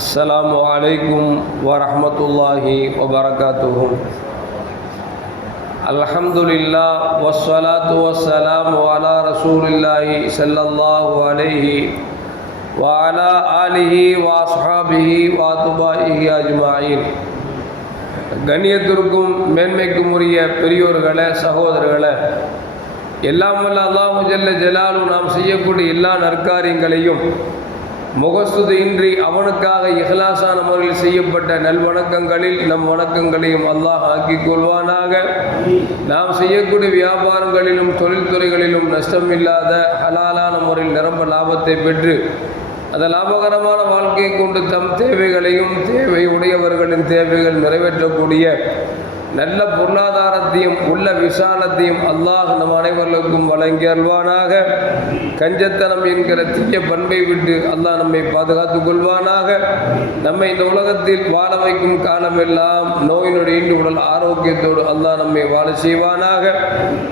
அஸ்லாம் வலைக்கும் வரமத்துல்லாஹி வபரகாத்துஹும் அல்ஹம்துலில்லா வஸ்வலாத்து வசலாம் வாலா ரசூலில்லாஹி சல்லல்லாஹு அலைஹி வாலா ஆலிஹி வாஸ்ஹாபிஹி வாத்துபாஹி அஜ்மாயின். கண்ணியத்திற்கும் மேன்மைக்கும் உரிய பெரியோர்களே சகோதரர்களே எல்லாம் வல்ல அல்லாஹு ஜல்ல ஜலாலும் நாம் செய்யக்கூடிய எல்லா நற்காரியங்களையும் முகஸ்துதியின்றி அவனுக்காக இஹ்லாசான முறையில் செய்யப்பட்ட நல்வணக்கங்களில் நம் வணக்கங்களையும் அல்லாஹ் ஆக்கிக் கொள்வானாக. நாம் செய்யக்கூடிய வியாபாரங்களிலும் தொழில்துறைகளிலும் நஷ்டம் இல்லாத ஹலாலான முறையில் நிரம்ப லாபத்தை பெற்று அந்த லாபகரமான வாழ்க்கையை கொண்டு தம் தேவைகளையும் தேவை உடையவர்களின் தேவைகள் நிறைவேற்றக்கூடிய நல்ல பொருளாதாரத்தையும் உள்ள விசாலத்தையும் அல்லாஹ் நம் அனைவர்களுக்கும் வழங்கி அல்வானாக கஞ்சத்தனம் என்கிற தீய பண்பை விட்டு அல்லாஹ் நம்மை பாதுகாத்துக் கொள்வானாக. நம்மை இந்த உலகத்தில் வாழ வைக்கும் காலமெல்லாம் நோயினுடைய நொடியின்றி உடல் ஆரோக்கியத்தோடு அல்லாஹ் நம்மை வாழ செய்வானாக.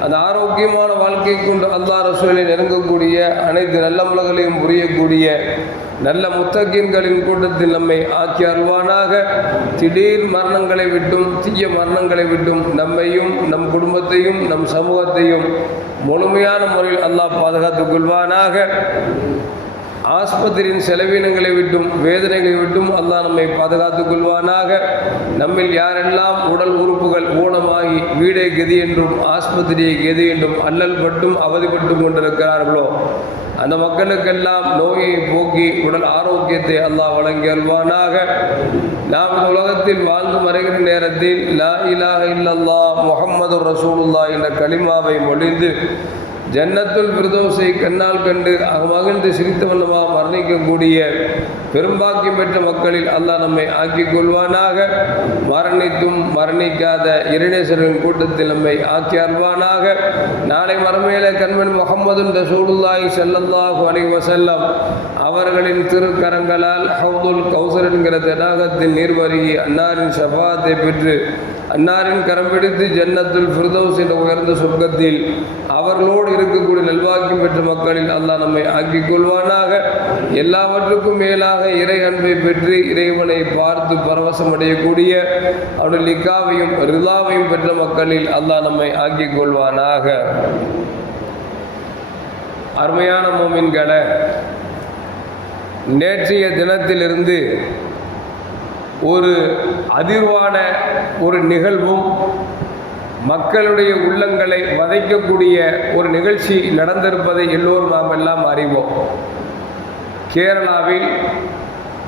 அந்த ஆரோக்கியமான வாழ்க்கை கொண்டு அல்லாஹ் ரசூலை நெருங்கக்கூடிய அனைத்து நல்ல நல்லமலங்களையும் புரியக்கூடிய நல்ல முத்தகீன்களின் கூட்டத்தில் நம்மை ஆக்கி அருள்வானாக. திடீர் மரணங்களை விட்டும் தீய மரணங்களை விட்டும் நம்மையும் நம் குடும்பத்தையும் நம் சமூகத்தையும் முழுமையான முறையில் அல்லாஹ் பாதுகாத்துக் கொள்வானாக. ஆஸ்பத்திரியின் செலவினங்களை விட்டும் வேதனைகளை விட்டும் அல்லாஹ் நம்மை பாதுகாத்துக் கொள்வானாக. நம்மில் யாரெல்லாம் உடல் உறுப்புகள் ஊனமாகி வீடே கெதி என்றும் ஆஸ்பத்திரியை கெதி என்றும் அல்லல் பட்டும் அவதிப்பட்டும் கொண்டிருக்கிறார்களோ அந்த மக்களுக்கெல்லாம் நோயை போக்கி உடல் ஆரோக்கியத்தை அல்லாஹ் வழங்கி அல்வானாக நாம் இந்த உலகத்தில் வாழ்ந்து வருகிற நேரத்தில் லா இலாஹ இல்லல்லா முகமது ரசூலுல்லா என்ற கலிமாவை மொழிந்து ஜன்னத்துல் பிரதோசை கண்ணால் கண்டு மகிழ்ந்து சிரித்த வண்ணமாக மரணிக்கக்கூடிய பெரும்பாக்கியம் பெற்ற மக்களில் அல்லாஹ் நம்மை ஆக்கிக் கொள்வானாக. மரணித்தும் மரணிக்காத இரணேசரின் கூட்டத்தில் நம்மை ஆக்கி அல்வானாக நாளை மறுமையில கண்மன் முகமது ரசூலுல்லாஹி ஸல்லல்லாஹு அலைஹி வஸல்லம் அவர்களின் திருக்கரங்களால் ஹவுதுல் கௌசர் என்கிற தடாகத்தின் நீர்வருகி அன்னாரின் சபாத்தை பெற்று அன்னாரின் கரம் பிடித்து ஜன்னத்துல் ஃபிர்தௌஸ் என்ற உயர்ந்த சொர்க்கத்தில் அவர்களோடு இருக்கக்கூடிய நல்வாக்கியம் பெற்ற மக்களில் அல்லாஹ் நம்மை ஆக்கிக் கொள்வானாக. எல்லாவற்றுக்கும் மேலாக இறை அன்பை பெற்று இறைவனை பார்த்து பரவசம் அடையக்கூடிய அவருடைய லிக்காவையும் ரிதாவையும் பெற்ற மக்களில் அல்லாஹ் நம்மை ஆக்கிக் கொள்வானாக. அருமையான மோமின்களை நேற்றைய தினத்திலிருந்து ஒரு அதிர்வான ஒரு நிகழ்வும் மக்களுடைய உள்ளங்களை வதைக்கக்கூடிய ஒரு நிகழ்ச்சி நடந்திருப்பதை எல்லோரும் நாம் எல்லாம் அறிவோம். கேரளாவில்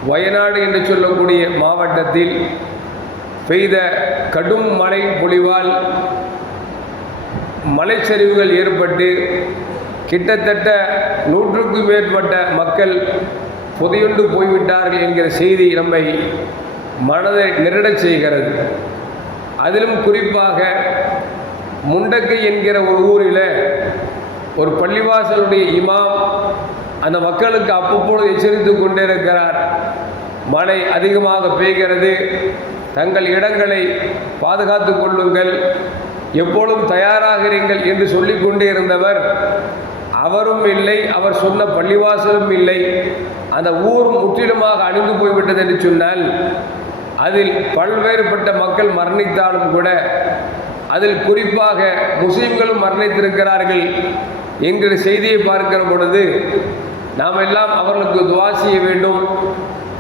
வயநாடு என்று சொல்லக்கூடிய மாவட்டத்தில் பெய்த கடும் மழை பொழிவால் மலைச்சரிவுகள் ஏற்பட்டு கிட்டத்தட்ட நூற்றுக்கும் மேற்பட்ட மக்கள் புதையுண்டு போய்விட்டார்கள் என்கிற செய்தி நம்மை மனதை நெருடச் செய்கிறது. அதிலும் குறிப்பாக முண்டக்கை என்கிற ஒரு ஊரில் ஒரு பள்ளிவாசலுடைய இமாம் அந்த மக்களுக்கு அப்பப்போது எச்சரித்து கொண்டே இருக்கிறார் மழை அதிகமாக பெய்கிறது. தங்கள் இடங்களை பாதுகாத்து கொள்ளுங்கள். எப்பொழுதும் தயாராகிறீர்கள் என்று சொல்லிக் கொண்டே இருந்தவர் அவரும் இல்லை அவர் சொன்ன பள்ளிவாசலும் இல்லை. அந்த ஊர் முற்றிலுமாக அழிந்து போய்விட்டது என்று சொன்னால் அதில் பல்வேறுபட்ட மக்கள் மரணித்தாலும் கூட அதில் குறிப்பாக முஸ்லீம்களும் மரணித்திருக்கிறார்கள் என்கிற செய்தியை பார்க்கிற பொழுது நாம் எல்லாம் அவர்களுக்கு துவா செய்ய வேண்டும்.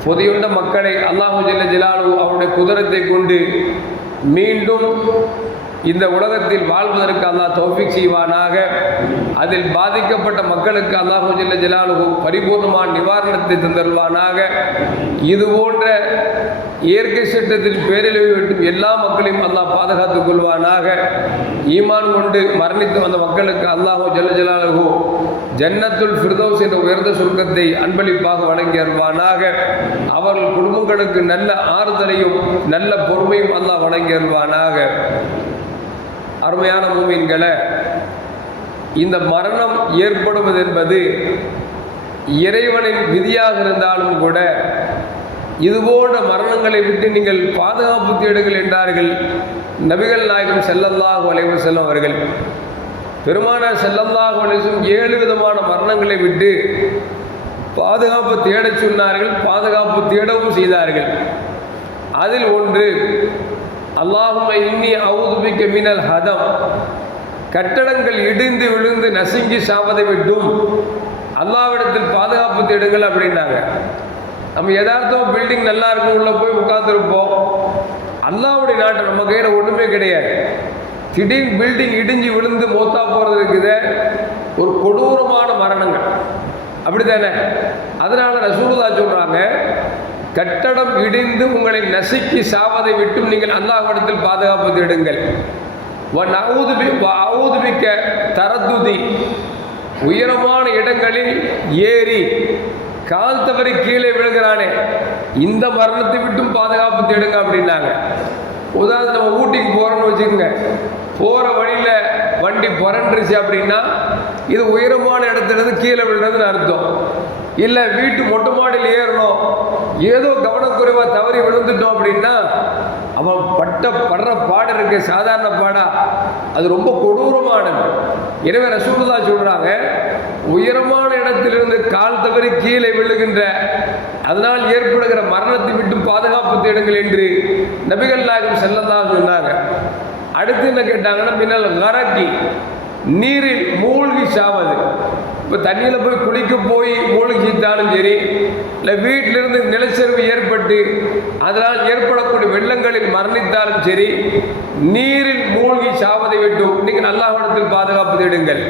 பொதியுண்ட மக்களை அல்லாஹு ஜல்ல ஜலாலு அவருடைய குதிரத்தை கொண்டு மீண்டும் இந்த உலகத்தில் வாழ்வதற்கு அல்லாஹ் தௌஃபிக் செய்வானாக. அதில் பாதிக்கப்பட்ட மக்களுக்கு அல்லாஹ் ஜில்ல ஜலாலுகு பரிபூர்ணமான நிவாரணத்தை தந்தருவானாக இது போன்ற இயற்கை சட்டத்தில் பேரழிவு விட்டும் எல்லா மக்களையும் அல்லாஹ் பாதுகாத்துக் கொள்வானாக. ஈமான் கொண்டு மரணித்து வந்த மக்களுக்கு அல்லாஹோ ஜல்ல ஜலாலுகோ ஜன்னத்துல் ஃபிர்தோஸ் என்ற உயர்ந்த சுருக்கத்தை அன்பளிப்பாக வழங்கி அருள்வானாக. அவர்கள் குடும்பங்களுக்கு நல்ல ஆறுதலையும் நல்ல பொறுமையும் அல்லாஹ் வழங்கி அருள்வானாக. அருமையான மூமீன்களை இந்த மரணம் ஏற்படுவது என்பது இறைவனின் விதியாக இருந்தாலும் கூட இதுபோன்ற மரணங்களை விட்டு நீங்கள் பாதுகாப்பு தேடுங்கள் என்றார்கள் நபிகள் நாயகம் செல்லல்லாஹு வளைவு செல்லும் அவர்கள். பெருமானார் செல்லல்லாஹு வளைசும் ஏழு விதமான மரணங்களை விட்டு பாதுகாப்பு தேடச் சொன்னார்கள் பாதுகாப்பு தேடவும் செய்தார்கள். அதில் ஒன்று அல்லாஹும் இன்னி அவுதுபிக்க மினல் ஹதம். கட்டடங்கள் இடிந்து விழுந்து நசுங்கி சாவதை விட்டும். அல்லாவிடத்தில் பாதுகாப்பு தேடுங்கள் அப்படின்னாங்க. நம்ம யதார்த்தம் பில்டிங் நல்லா இருக்கும் உள்ள போய் உட்காந்துருப்போம் அல்லாவுடைய நாட்டு நம்ம கையில் ஒன்றுமே கிடையாது. திடீர்னு பில்டிங் இடிஞ்சு விழுந்து மூத்தா போகிறது இருக்குது. ஒரு கொடூரமான மரணங்கள். அப்படி தானே அதனால் ரசூலுதா சொல்கிறாங்க கட்டடம் இடிந்து உங்களை நசுக்கி சாவதை விட்டும் நீங்கள் அல்லாஹ்விடத்தில் பாதுகாப்பு தேடுங்கள். வன் அவுதுபி அவுதுபிக்க தரதுதி. உயரமான இடங்களில் ஏறி கால் தவறி கீழே விழுகிறானே இந்த மரணத்தை விட்டும் பாதுகாப்பு தேடுங்க அப்படின்னாங்க. உதாரணம் நம்ம ஊட்டிக்கு போகிறோம்னு வச்சுக்கோங்க. போகிற வழியில் வண்டி புரண்டுருச்சு அப்படின்னா இது உயரமான இடத்துலேருந்து கீழே விழுறதுன்னு அர்த்தம். இல்லை வீட்டு மொட்டை மாடியில் ஏறணும் ஏதோ கவனக்குறைவாக தவறி விழுந்துட்டோம் அப்படின்னா அவன் பட்ட படுற பாடு இருக்கு சாதாரண பாடா. அது ரொம்ப கொடூரமானது. எனவே ரசூலுதா சொல்றாங்க உயரமான இடத்திலிருந்து கால் தவறி கீழே விழுகின்ற அதனால் ஏற்படுகிற மரணத்தை விட்டு பாதுகாப்பு தேடுங்கள் என்று நபிகள் நாயகம் செல்லதான் சொன்னாங்க. அடுத்து என்ன கேட்டாங்கன்னா மின்னல் கரக்கி நீரில் மூழ்கி சாவது. இப்போ தண்ணியில் போய் குளிக்க போய் மூழ்கி சரி இல்லை வீட்டிலிருந்து நிலச்சரிவு ஏற்பட்டு அதனால் ஏற்படக்கூடிய வெள்ளங்களில் மரணித்தாலும் சரி நீரில் மூழ்கி சாவதை விட்டும் நீங்கள் நல்லாவனத்தில் பாதுகாப்பு தேடுங்கள்.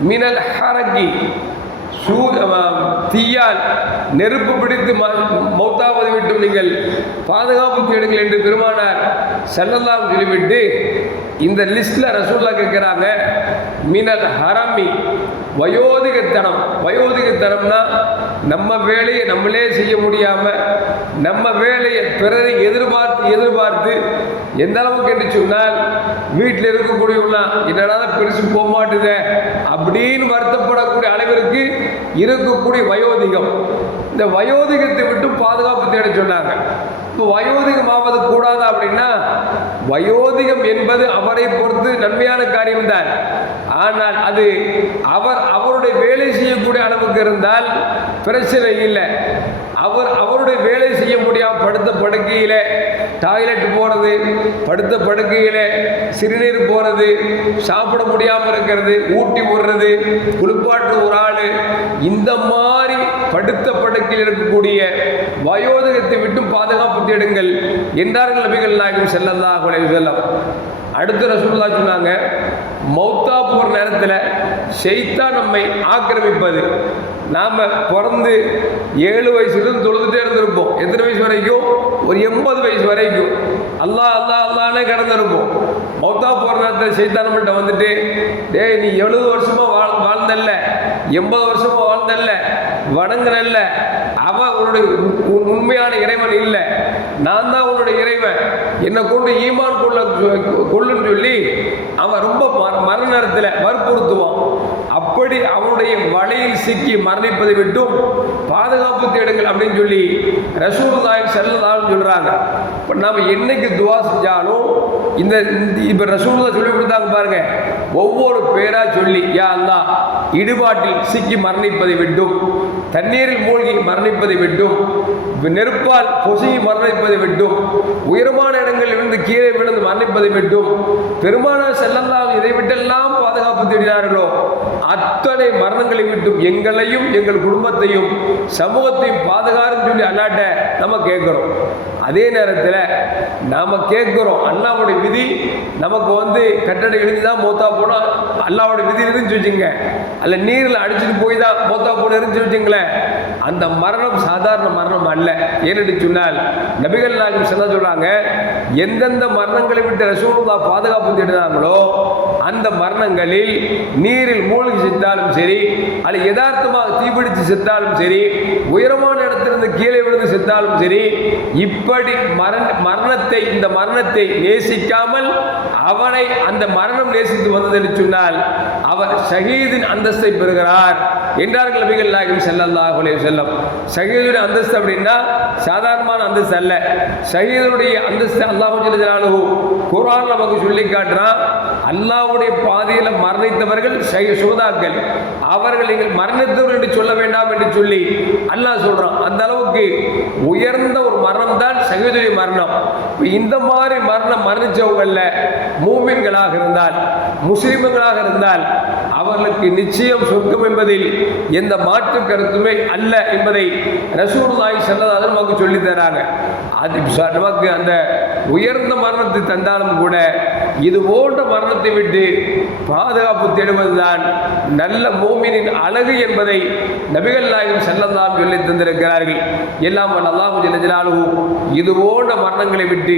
மினல் ஹரங்கி சூ தீயால் நெருப்பு பிடித்து ம- மட்டும் நீங்கள் பாதுகாப்பு தேடுங்கள் என்று பெருமானார் செல்லலாம் சொல்லிவிட்டு இந்த லிஸ்ட்ல ரசூல்லா கேட்குறாங்க மினல் ஹரமி. வயோதிகத்தனம். வயோதிகத்தனம்னா நம்ம வேலையை நம்மளே செய்ய முடியாம நம்ம வேலையை பிறரை எதிர்பார்த்து எதிர்பார்த்து எந்த அளவுக்கு என்று சொன்னால் வீட்டில் இருக்கக்கூடியவங்களாம் என்னடா பெருசு போக மாட்டுதே அப்படின்னு வருத்தப்படக்கூடிய அளவிற்கு இருக்கக்கூடிய வயோதிகம். இந்த வயோதிகத்தை விட்டு பாதுகாப்பு தேட சொன்னாங்க. இப்போ வயோதிகம் ஆவது கூடாது அப்படின்னா வயோதிகம் என்பது அவரை பொறுத்து நன்மையான காரியம்தான் ஆனால் அது அவர் அவருடைய வேலை செய்யக்கூடிய அளவுக்கு இருந்தால் பிரச்சனை இல்லை. அவர் அவருடைய வேலை செய்ய முடியாம படுத்த படுக்கையில டாய்லெட் போறது படுத்த படுக்கையில சிறுநீர் போறது சாப்பிட முடியாம இருக்கிறது ஊட்டி விடுறது குளிப்பாட்டு ஒரு ஆள் இந்த மாதிரி படுத்த படுக்கையில் இருக்கக்கூடிய வயோதிகத்தை விட்டு பாதுகாப்பு தேடுங்கள் என்றார்கள் நபிகள் நாயகம் செல்லல்லா அலைஹி செல்லம் அடுத்த ரசூல்லா சொன்னாங்க மௌத்தா போகிற நேரத்தில் செய்தா நம்மை ஆக்கிரமிப்பது. நாம் பிறந்து ஏழு வயசுலேருந்து தொழுதுட்டே இருந்திருப்போம். எத்தனை வயசு வரைக்கும்? ஒரு எண்பது வயசு வரைக்கும். அல்லாஹ் அல்லா அல்லானே கிடந்திருப்போம். மௌத்தா போகிற நேரத்தில் செய்தான் நம்மகிட்ட வந்துட்டு டேய் நீ எழுபது வருஷமாக வாழ் வாழ்ந்தல்ல. எண்பது வருஷமும் வாழ்ந்தல்ல வணங்குனல்ல அவன் உன்னுடைய உன் உண்மையான இறைவன் இல்லை. நான் தான் உன்னுடைய இறைவன். என்னை கொண்டு ஈமான் கொள்ள கொள்ளுன்னு சொல்லி அவன் ரொம்ப மர- மரண நேரத்தில் வற்புறுத்துவான். அப்படி அவனுடைய வலையில் சிக்கி மரணிப்பதை விட்டும் பாதுகாப்பு தேடுங்கள் அப்படின்னு சொல்லி ரசூலுல்லாஹி ஸல்லல்லாஹு சொல்கிறாங்க இப்போ நாம் என்னைக்கு துவா செஞ்சாலும் இந்த இப்போ ரசூல் தான் சொல்லி கொடுத்தாங்க பாருங்கள் ஒவ்வொரு பேரா சொல்லி யா அல்லா இடுபாட்டில் சிக்கி மரணிப்பதை விட்டும் தண்ணீரில் மூழ்கி மரணிப்பதை விட்டும் நெருப்பால் பொசுகி மரணிப்பதை விட்டும் உயரமான இடங்களில் இருந்து கீழே விழுந்து மரணிப்பதை விட்டும் பெருமானார் செல்லல்லாம் இதை விட்டெல்லாம் பாதுகாப்பு தேடினார்களோ? அத்தனை மரணங்களை விட்டும் எங்களையும் எங்கள் குடும்பத்தையும் சமூகத்தையும் பாதுகாருன்னு சொல்லி அல்லாட்ட நம்ம கேட்குறோம். அதே நேரத்தில் நாம் கேட்குறோம் அண்ணாவுடைய விதி நமக்கு வந்து கட்டடம் இடிஞ்சு தான் மூத்தா போனால் அல்லாவோட விதி இருந்துச்சு வச்சுங்க அல்ல நீரில் அடிச்சுட்டு போய் தான் மூத்தா போன இருந்துச்சு வச்சுங்களேன் அந்த மரணம் சாதாரண மரணம் அல்ல. ஏனென்று சொன்னால் நபிகள் நாயகம் சொன்ன சொல்கிறாங்க எந்தெந்த மரணங்களை விட்டு ரசூலுல்லா பாதுகாப்பு தேடினாங்களோ அந்த மரணங்களில் நீரில் மூழ்கி செத்தாலும் சரி அல்ல யதார்த்தமாக தீபிடித்து செத்தாலும் சரி உயரமான இடத்திலிருந்து கீழே விழுந்து செத்தாலும் சரி இப்படி மரண மரணத்தை இந்த மரணத்தை நேசிக்காமல் அவனை அந்த மரணம் நேசித்து வந்தது என்று சொன்னால் அவர் ஷஹீதின் அந்தஸ்தை பெறுகிறார் என்றார்கள் நபிகள் நாயகம் செல்லல்லாஹ் அலைஹி செல்லம் ஷஹீதுடைய அந்தஸ்து அப்படின்னா சாதாரணமான அந்தஸ்து அல்ல. ஷஹீதுடைய அந்தஸ்து அல்லாஹ் ஜல்ல குரான் நமக்கு சொல்லி காட்டுறான் அல்லாஹ்வுடைய பாதையில் மரணித்தவர்கள் சை- சுகதாக்கள் அவர்கள் நீங்கள் மரணித்தவர்கள் என்று சொல்ல வேண்டாம் என்று சொல்லி அல்லாஹ் சொல்கிறான் அந்த அளவுக்கு உயர்ந்த ஒரு மரணம் தான் சகிதுடைய மரணம் இந்த மாதிரி மரணம் மரணிச்சவங்கள மூமின்களாக இருந்தால் முஸ்லிம்களாக இருந்தால் அவர்களுக்கு நிச்சயம் சொர்க்கம் என்பதில் எந்த மாற்று கருத்துமே அல்ல என்பதை ரசூலுல்லாஹி ஸல்லல்லாஹு அலைஹி நமக்கு சொல்லித்தராங்க அது நமக்கு அந்த உயர்ந்த மரணத்தை தந்தாலும் கூட இது போன்ற மரணத்தை விட்டு பாதுகாப்பு தேடுவதுதான் நல்ல மோமினின் அழகு என்பதை நபிகள் நாயகம் செல்லந்தாம் சொல்லி தந்திருக்கிறார்கள். எல்லாம் அல்லாஹு ஜலஜலாலு இது போன்ற மரணங்களை விட்டு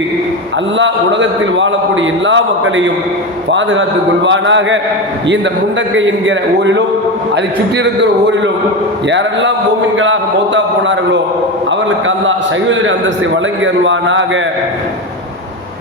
அல்லாஹ் உலகத்தில் வாழக்கூடிய எல்லா மக்களையும் பாதுகாத்துக் கொள்வானாக. இந்த முண்டக்கை என்கிற ஊரிலும் அதை சுற்றி இருக்கிற ஊரிலும் யாரெல்லாம் மோமின்களாக மௌத்தா போனார்களோ அவர்களுக்கு அல்லாஹ் சகோதரி அந்தஸ்தை வழங்கி வருவானாக